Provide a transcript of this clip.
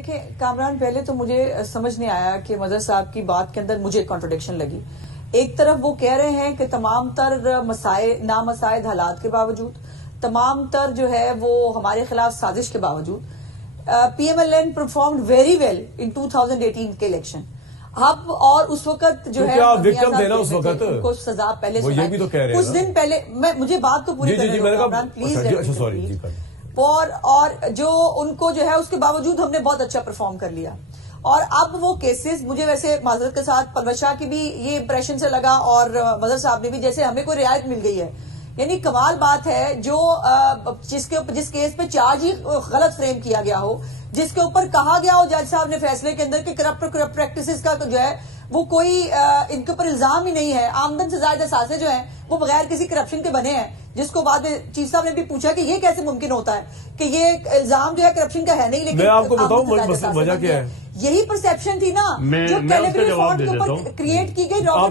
देखें कामरान, पहले तो मुझे समझ नहीं आया कि मजहर साहब की बात के अंदर मुझे कॉन्ट्रोडिक्शन लगी। एक तरफ वो कह रहे हैं कि तमाम तर नामसाइद हालात के बावजूद, तमाम तर जो है वो हमारे खिलाफ साजिश के बावजूद PMLN performed very well in 2018 के इलेक्शन। अब और उस वक्त जो है विक्टिम थे ना उस वक्त, उनको सजा पहले वो ये भी तो कह रहे हैं कुछ दिन पहले। मुझे बात तो पूरी करने दो कामरान, प्लीज। और जो उनको जो है उसके बावजूद हमने बहुत अच्छा परफॉर्म कर लिया। और अब वो केसेस मुझे वैसे माजरत के साथ परवेज शाह की भी ये इंप्रेशन से लगा और मजहर साहब ने भी, जैसे हमें कोई रियायत मिल गई है। यानी कमाल बात है जो जिस केस पे चार्ज ही गलत फ्रेम किया गया हो, जिसके ऊपर कहा गया हो जज साहब ने फैसले के अंदर कि करप्ट प्रैक्टिसेस का जो है वो कोई इनके ऊपर इल्जाम ही नहीं है। आमदन से ज्यादा सासे जो है वो बगैर किसी करप्शन के बने हैं, जिसको बाद में चीफ साहब ने भी पूछा कि ये कैसे मुमकिन होता है कि ये इल्जाम जो है करप्शन का है नहीं, लेकिन मैं आपको बताऊं वजह क्या है। यही परसेप्शन थी ना जो कैलेबरी रिपोर्ट के ऊपर क्रिएट की गई। आप